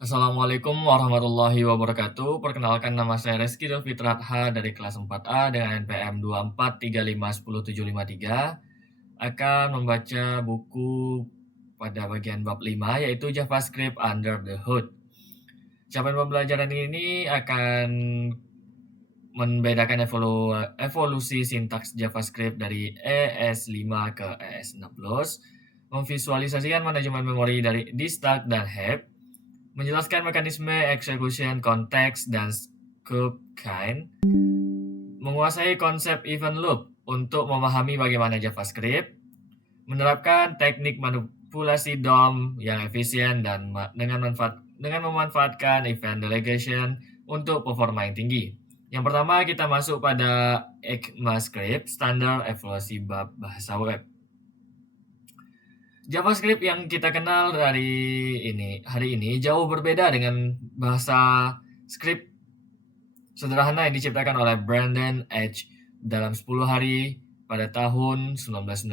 Assalamualaikum warahmatullahi wabarakatuh. Perkenalkan, nama saya Reski Fitraha dari kelas 4A dengan NPM 24351073, akan membaca buku pada bagian bab 5, yaitu JavaScript Under the Hood. Capaian pembelajaran ini akan membedakan evolusi sintaks JavaScript dari ES5 ke ES6, memvisualisasikan manajemen memori dari distart dan heap, menjelaskan mekanisme execution, konteks, dan scope kind, menguasai konsep event loop untuk memahami bagaimana JavaScript, menerapkan teknik manipulasi DOM yang efisien dan dengan memanfaatkan event delegation untuk performa yang tinggi. Yang pertama, kita masuk pada ECMAScript, standar evaluasi bab bahasa web. JavaScript yang kita kenal hari ini jauh berbeda dengan bahasa script sederhana yang diciptakan oleh Brandon Edge dalam 10 hari pada tahun 1995.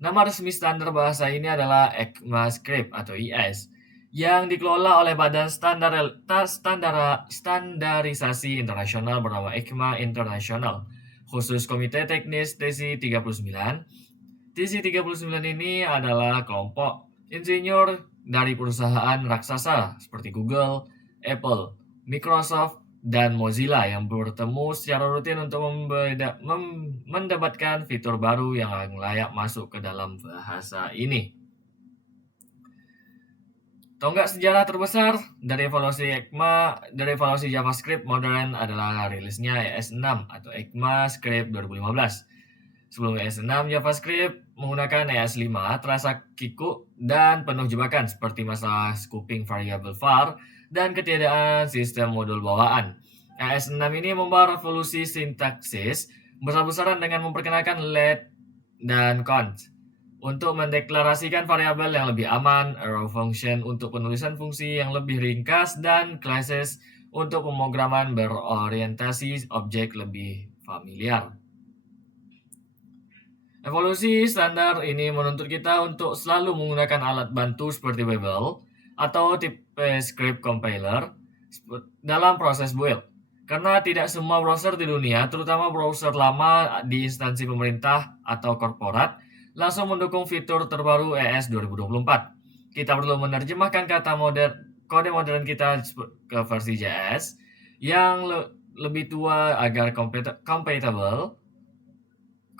Nama resmi standar bahasa ini adalah ECMAScript atau ES, yang dikelola oleh Badan Standarisasi Internasional bernama ECMA International, khusus Komite Teknis TC39. TC39 ini adalah kelompok insinyur dari perusahaan raksasa seperti Google, Apple, Microsoft, dan Mozilla yang bertemu secara rutin untuk mendebatkan fitur baru yang layak masuk ke dalam bahasa ini. Tonggak sejarah terbesar dari evaluasi JavaScript modern adalah rilisnya ES6 atau ECMAScript 2015. Sebelum ES6, JavaScript menggunakan ES5 terasa kikuk dan penuh jebakan seperti masalah scoping variable var dan ketiadaan sistem modul bawaan. ES6 ini membawa revolusi sintaksis besar-besaran dengan memperkenalkan let dan const untuk mendeklarasikan variabel yang lebih aman, arrow function untuk penulisan fungsi yang lebih ringkas, dan classes untuk pemrograman berorientasi objek lebih familiar. Evolusi standar ini menuntut kita untuk selalu menggunakan alat bantu seperti Babel atau tipe script compiler dalam proses build. Karena tidak semua browser di dunia, terutama browser lama di instansi pemerintah atau korporat, langsung mendukung fitur terbaru ES 2024. Kita perlu menerjemahkan kode modern kita ke versi JS yang lebih tua agar compatible.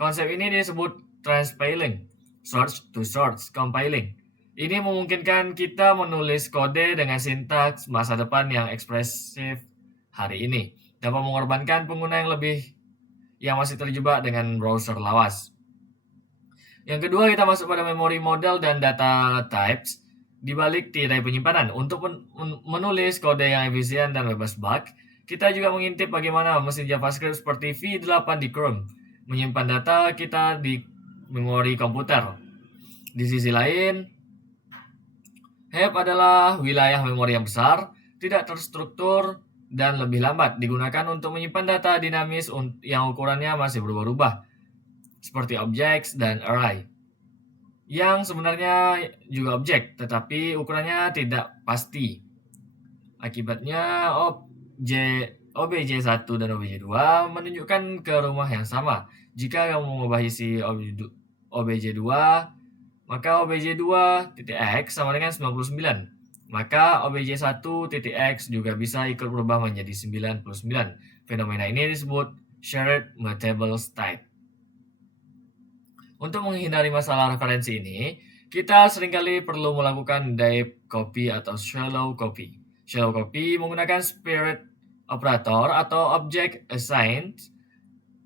Konsep ini disebut transpiling, source to source compiling. Ini memungkinkan kita menulis kode dengan sintaks masa depan yang ekspresif hari ini, dapat mengorbankan pengguna yang masih terjebak dengan browser lawas. Yang kedua, kita masuk pada memory model dan data types di balik tirai penyimpanan. Untuk menulis kode yang efisien dan bebas bug, kita juga mengintip bagaimana mesin JavaScript seperti V8 di Chrome menyimpan data kita di memori komputer. Di sisi lain, heap adalah wilayah memori yang besar, tidak terstruktur, dan lebih lambat, digunakan untuk menyimpan data dinamis yang ukurannya masih berubah-ubah, seperti objects dan array, yang sebenarnya juga objek, tetapi ukurannya tidak pasti. Akibatnya, OBJ1 dan OBJ2 menunjukkan ke rumah yang sama. Jika kamu mengubah isi OBJ2, maka OBJ2.x sama dengan 99. Maka OBJ1.x juga bisa ikut berubah menjadi 99. Fenomena ini disebut shared mutable state. Untuk menghindari masalah referensi ini, kita seringkali perlu melakukan deep copy atau shallow copy. Shallow copy menggunakan spirit operator atau object assigned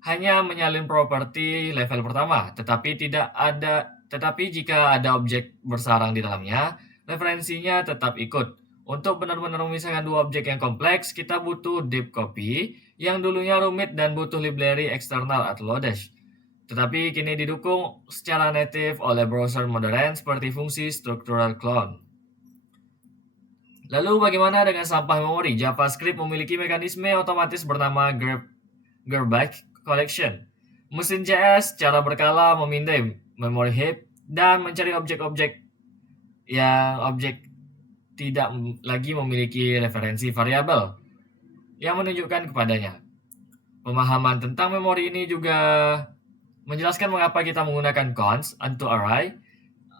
hanya menyalin properti level pertama, tetapi jika ada objek bersarang di dalamnya, referensinya tetap ikut. Untuk benar-benar memisahkan dua objek yang kompleks, kita butuh deep copy yang dulunya rumit dan butuh library eksternal atau Lodash. Tetapi kini didukung secara native oleh browser modern seperti fungsi structural clone. Lalu bagaimana dengan sampah memori? JavaScript memiliki mekanisme otomatis bernama garbage collection. Mesin JS secara berkala memindai memory heap dan mencari objek tidak lagi memiliki referensi variabel yang menunjukkan kepadanya. Pemahaman tentang memori ini juga menjelaskan mengapa kita menggunakan cons untuk array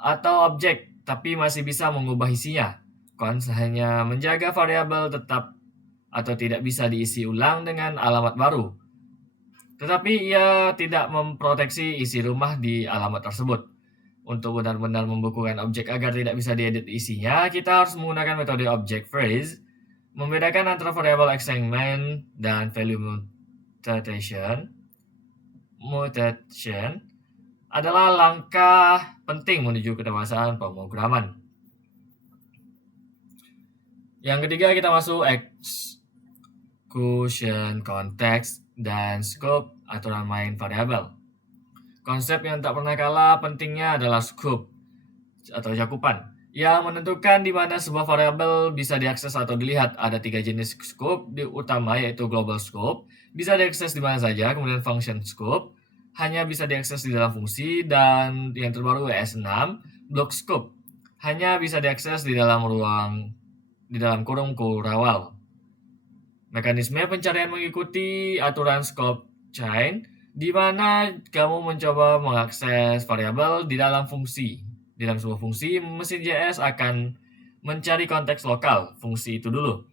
atau objek, tapi masih bisa mengubah isinya. Cons hanya menjaga variabel tetap atau tidak bisa diisi ulang dengan alamat baru. Tetapi ia tidak memproteksi isi rumah di alamat tersebut. Untuk benar-benar membukukan objek agar tidak bisa diedit isinya, kita harus menggunakan metode object phrase, membedakan antara variabel assignment dan value mutation. Mutation adalah langkah penting menuju kedewasaan pemrograman. Yang ketiga kita masuk execution context dan scope aturan main variabel. Konsep yang tak pernah kalah pentingnya adalah scope atau cakupan yang menentukan di mana sebuah variabel bisa diakses atau dilihat. Ada 3 jenis scope utama, yaitu global scope, bisa diakses di mana saja, kemudian function scope, hanya bisa diakses di dalam fungsi, dan yang terbaru WS6, block scope, hanya bisa diakses di dalam kurung kurawal. Mekanisme pencarian mengikuti aturan scope chain, di mana kamu mencoba mengakses variabel di dalam fungsi. Di dalam sebuah fungsi, mesin JS akan mencari konteks lokal fungsi itu dulu.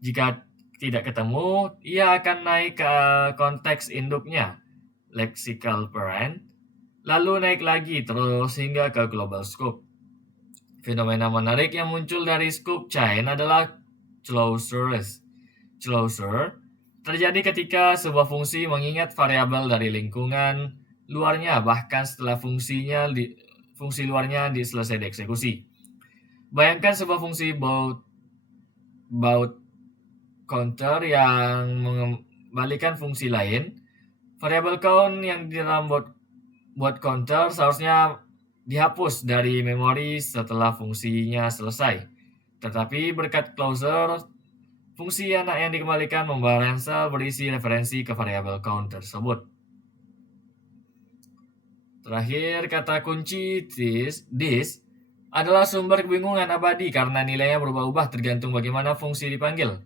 Jika tidak ketemu, ia akan naik ke konteks induknya, lexical parent, lalu naik lagi terus hingga ke global scope. Fenomena menarik yang muncul dari scope chain adalah closure terjadi ketika sebuah fungsi mengingat variabel dari lingkungan luarnya bahkan setelah fungsi luarnya selesai dieksekusi. Bayangkan sebuah fungsi baud counter yang mengembalikan fungsi lain. Variabel count yang di dalam baud counter seharusnya dihapus dari memori setelah fungsinya selesai. Tetapi berkat closure, fungsi anak yang dikembalikan membawa ransel berisi referensi ke variabel count tersebut. Terakhir, kata kunci this adalah sumber kebingungan abadi karena nilainya berubah-ubah tergantung bagaimana fungsi dipanggil.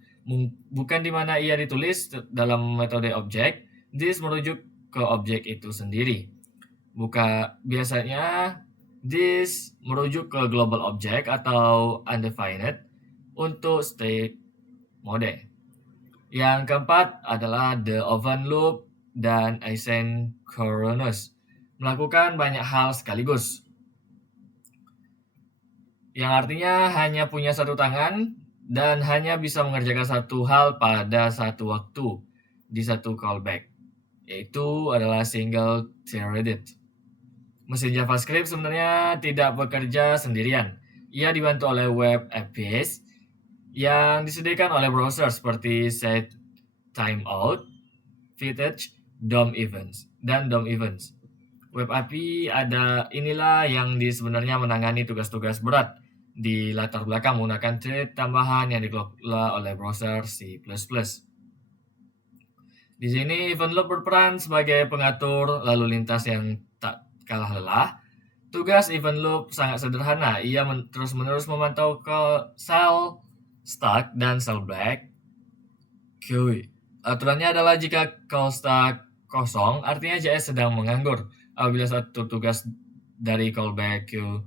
Bukan di mana ia ditulis dalam metode objek, this merujuk ke objek itu sendiri. Biasanya this merujuk ke global object atau undefined untuk state mode. Yang keempat adalah the oven loop dan asynchronous, melakukan banyak hal sekaligus, yang artinya hanya punya satu tangan dan hanya bisa mengerjakan satu hal pada satu waktu di satu callback, yaitu adalah single threaded. Mesin JavaScript sebenarnya tidak bekerja sendirian. Ia dibantu oleh web APIs yang disediakan oleh browser seperti setTimeout, Vintage, DOM Events, dan DOM Events. Web API inilah yang sebenarnya menangani tugas-tugas berat di latar belakang menggunakan thread tambahan yang dikelola oleh browser C++. Di sini event loop berperan sebagai pengatur lalu lintas yang tak kalah lelah. Tugas event loop sangat sederhana. Ia terus-menerus memantau cell stack dan cell break queue. Aturannya adalah jika call stack kosong, artinya JS sedang menganggur. Apabila satu tugas dari callback queue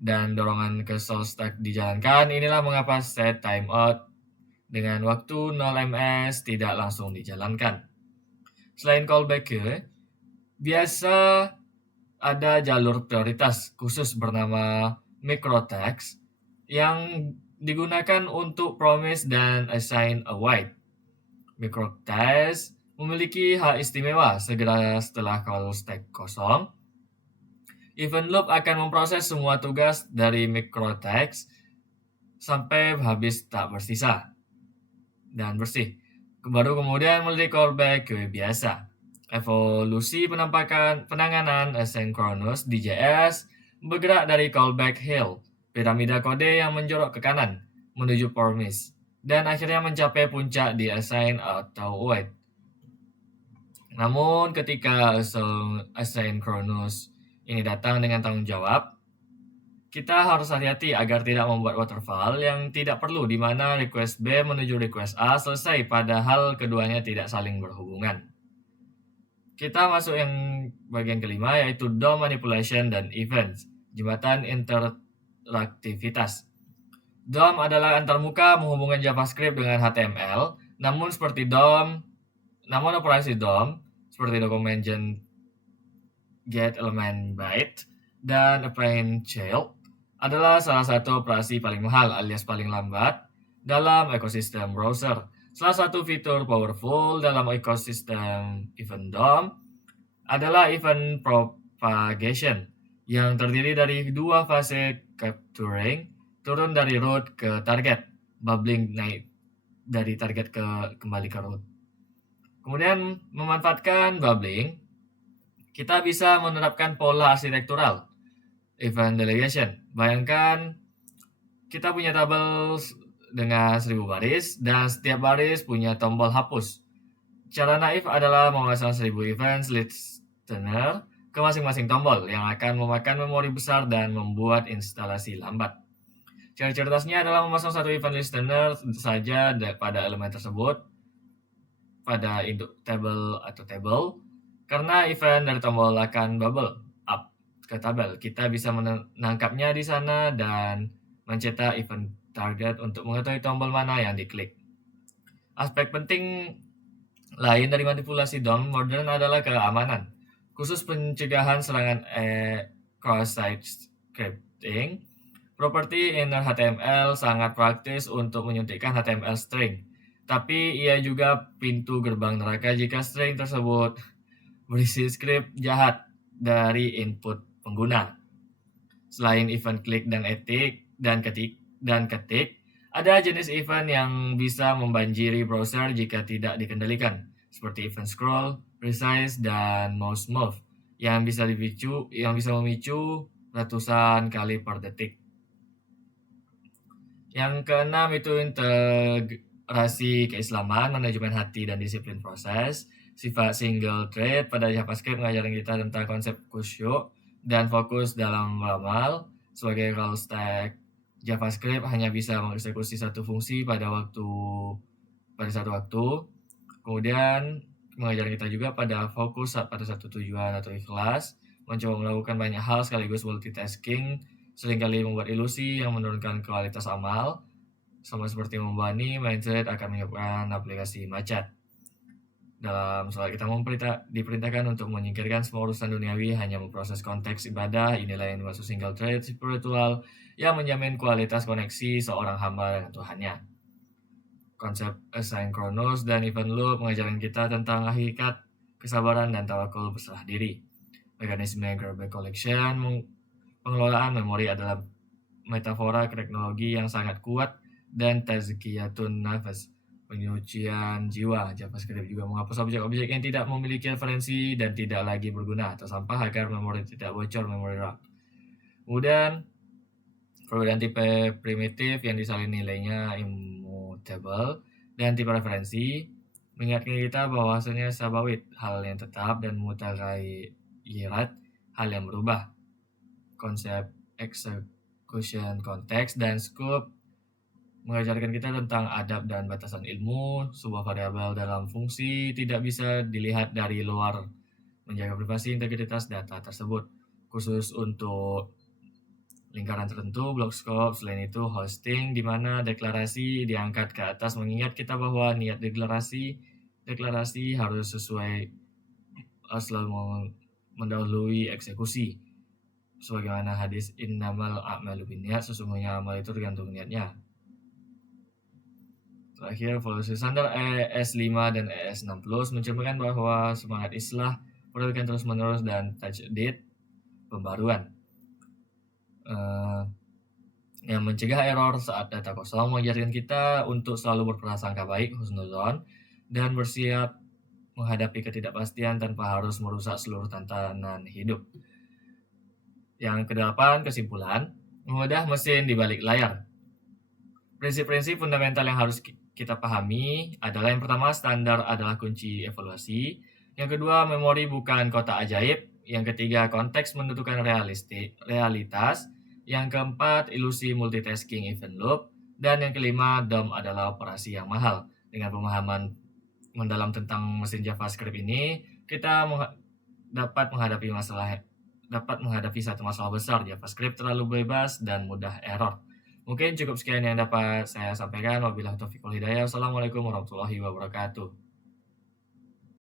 dan dorongan ke cell stack dijalankan, inilah mengapa set timeout dengan waktu 0 ms tidak langsung dijalankan. Selain callback queue, biasa ada jalur prioritas khusus bernama microtext yang digunakan untuk promise dan assign await. Microtext memiliki hak istimewa. Segera setelah call stack kosong, event loop akan memproses semua tugas dari microtext sampai habis tak bersisa dan bersih. Baru kemudian mulai callback ke biasa. Evolusi penanganan asynchronous di JS bergerak dari callback hill, piramida kode yang menjorok ke kanan menuju promise, dan akhirnya mencapai puncak di assign atau await. Namun ketika asynchronous ini datang dengan tanggung jawab, Kita harus hati-hati agar tidak membuat waterfall yang tidak perlu, di mana request B menuju request A selesai padahal keduanya tidak saling berhubungan. Kita masuk yang bagian kelima, yaitu DOM manipulation dan events, jembatan interaktivitas. DOM adalah antarmuka menghubungkan JavaScript dengan HTML, namun operasi DOM seperti document get element byte dan append child adalah salah satu operasi paling mahal alias paling lambat dalam ekosistem browser. Salah satu fitur powerful dalam ekosistem event DOM adalah event propagation yang terdiri dari dua fase capturing, turun dari root ke target, bubbling naik dari target kembali ke root. Kemudian memanfaatkan bubbling, kita bisa menerapkan pola arsitektural event delegation. Bayangkan kita punya tabel dengan 1000 baris dan setiap baris punya tombol hapus. Cara naif adalah memasang 1000 events listener ke masing-masing tombol yang akan memakan memori besar dan membuat instalasi lambat. Cara cerdasnya adalah memasang satu event listener saja pada elemen tersebut pada induk table atau table, karena event dari tombol akan bubble up ke tabel. Kita bisa menangkapnya di sana dan mencetak event target untuk mengetahui tombol mana yang diklik. Aspek penting lain dari manipulasi DOM modern adalah keamanan, khusus pencegahan serangan cross-site scripting. Properti inner HTML sangat praktis untuk menyuntikkan HTML string, tapi ia juga pintu gerbang neraka jika string tersebut berisi script jahat dari input pengguna. Selain event klik dan ketik, ada jenis event yang bisa membanjiri browser jika tidak dikendalikan, seperti event scroll, resize, dan mouse move yang bisa memicu ratusan kali per detik. Yang keenam itu integrasi keislaman, manajemen hati, dan disiplin proses. Sifat single thread pada JavaScript mengajarkan kita tentang konsep khusyuk dan fokus dalam beramal. Sebagai role stack, JavaScript hanya bisa mengeksekusi satu fungsi pada satu waktu. Kemudian mengajarkan kita juga pada fokus pada satu tujuan atau ikhlas, mencoba melakukan banyak hal sekaligus multitasking, seringkali membuat ilusi yang menurunkan kualitas amal, sama seperti membebani mindset akan menyebabkan aplikasi macet. Dalam sholat kita diperintahkan untuk menyingkirkan semua urusan duniawi, hanya memproses konteks ibadah. Inilah yang dimaksud single thread spiritual yang menjamin kualitas koneksi seorang hamba dengan Tuhannya. Konsep asynchronous dan event loop mengajarkan kita tentang hakikat kesabaran dan tawakal berserah diri. Mekanisme garbage collection, pengelolaan memori adalah metafora teknologi yang sangat kuat, dan tazkiyatun nafas, penyucian jiwa. JavaScript juga menghapus objek-objek yang tidak memiliki referensi dan tidak lagi berguna atau sampah agar memori tidak bocor memori RAM. Kemudian perbedaan tipe primitif yang disalin nilainya immutable dan tipe referensi mengingatkan kita bahwasanya sabawit hal yang tetap dan mutaghayyirat hal yang berubah. Konsep execution context dan scope mengajarkan kita tentang adab dan batasan ilmu. Sebuah variabel dalam fungsi tidak bisa dilihat dari luar, menjaga privasi integritas data tersebut, khusus untuk lingkaran tertentu, block scope. Selain itu, hosting, di mana deklarasi diangkat ke atas mengingat kita bahwa niat deklarasi harus selalu mendahului eksekusi. Sebagaimana hadis innamal a'malu binniyat, sesungguhnya amal itu tergantung niatnya. Terakhir, evolusi standar ES5 dan ES6 Plus mencerminkan bahwa semangat islah perhatikan terus-menerus dan tajdid pembaruan yang mencegah error saat data kosong, mengajarkan kita untuk selalu berprasangka baik, husnuzon, dan bersiap menghadapi ketidakpastian tanpa harus merusak seluruh tatanan hidup. Yang kedelapan, kesimpulan, membedah mesin di balik layar. Prinsip-prinsip fundamental yang harus kita pahami adalah: yang pertama, standar adalah kunci evaluasi. Yang kedua, memori bukan kotak ajaib. Yang ketiga, konteks menentukan realitas. Yang keempat, ilusi multitasking event loop. Dan yang kelima, DOM adalah operasi yang mahal. Dengan pemahaman mendalam tentang mesin JavaScript ini, kita dapat menghadapi satu masalah besar. JavaScript terlalu bebas dan mudah error. Mungkin cukup sekian yang dapat saya sampaikan. Wabillahi taufiq wal hidayah. Wassalamualaikum warahmatullahi wabarakatuh.